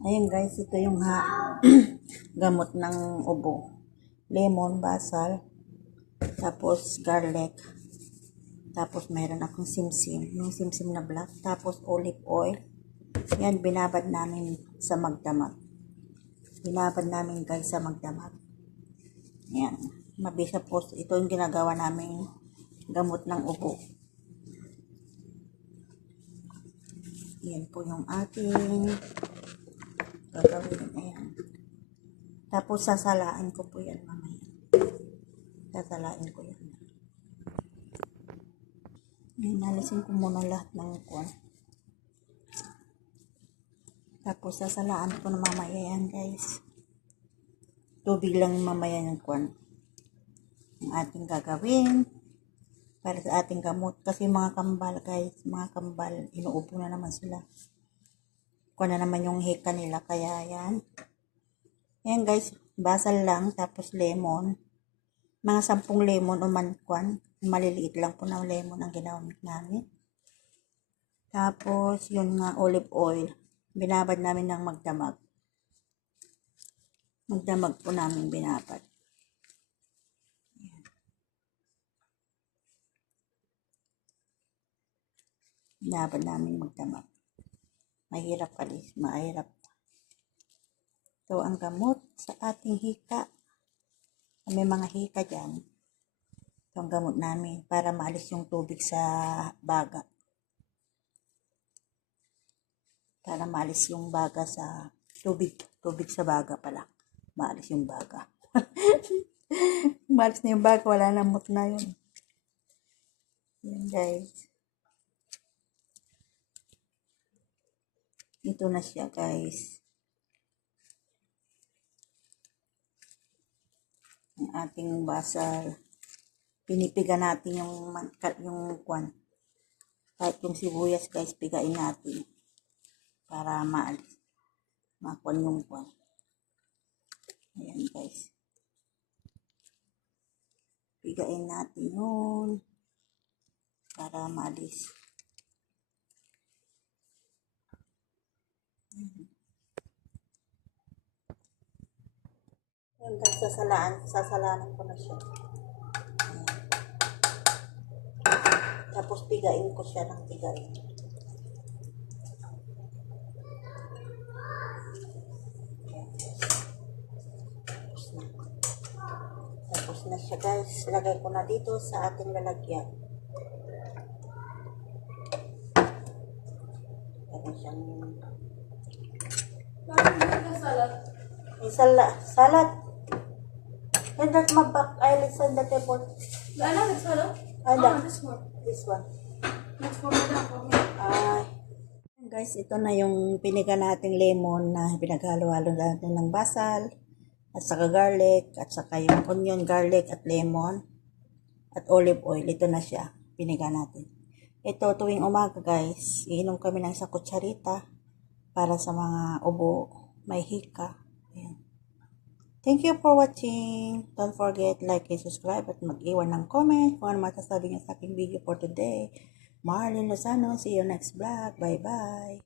Ayan guys, ito yung gamot ng ubo. Lemon, basil, tapos garlic, tapos mayroon akong simsim, yung simsim na black, tapos olive oil. Yan, binabad namin sa magdamag. Binabad namin guys sa magdamag. Yan, mabisa po. Ito yung ginagawa namin gamot ng ubo. Yan po yung ating gagawin. Ayan. Tapos sasalain ko po yan mamaya. Sasalain ko yan. Inalisin ko muna lahat ng kuwan. Tapos sasalaan ko na mamaya yan guys. Tubig lang mamaya yung kuwan. Ang ating gagawin para sa ating gamot. Kasi mga kambal guys, mga kambal, inuupo na naman sila. Kuwan na naman yung hika nila. Kaya yan. Ayan guys, basal lang. Tapos lemon. Mga 10 lemon o mankuan. Maliliit lang po na lemon ang ginamit namin. Tapos, yun nga, olive oil. Binabad namin ng magdamag. Magdamag po namin binabad. Ayan. Binabad namin magdamag. Mahirap kalis, mahirap. Ito ang gamot sa ating hika. May mga hika dyan. Ito ang gamot namin para maalis yung tubig sa baga. Para maalis yung baga sa tubig. Tubig sa baga pala. Maalis yung baga. Maalis na yung baga. Wala na mut na yun. Yan guys. Ito na siya guys. Ang ating basal. Pinipiga natin yung kwan. Kahit yung sibuyas guys, pigain natin. Para maalis. Makwan yung kwan. Ayan guys. Pigain natin yun. Para maalis. Ayan guys, sasalanan ko na siya. Ayan. Tapos pigain ko siya ng pigain. Tapos na siya guys. Lagay ko na dito sa ating lalagyan. Lagay siyang salad. And that mabak eyelids on the table. This one. Guys, ito na yung piniga nating lemon na pinaghalo-halo natin ng basal at saka garlic at saka yung onion, garlic at lemon at olive oil. Ito na siya, piniga natin. Ito tuwing umaga guys, iinom kami ng isang kutsarita para sa mga ubo, may hika. Ayan. Thank you for watching. Don't forget like and subscribe at mag-iwan ng comment kung ano masasabi niyo sa aking video for today. Marlene Lozano, see you next vlog. Bye bye.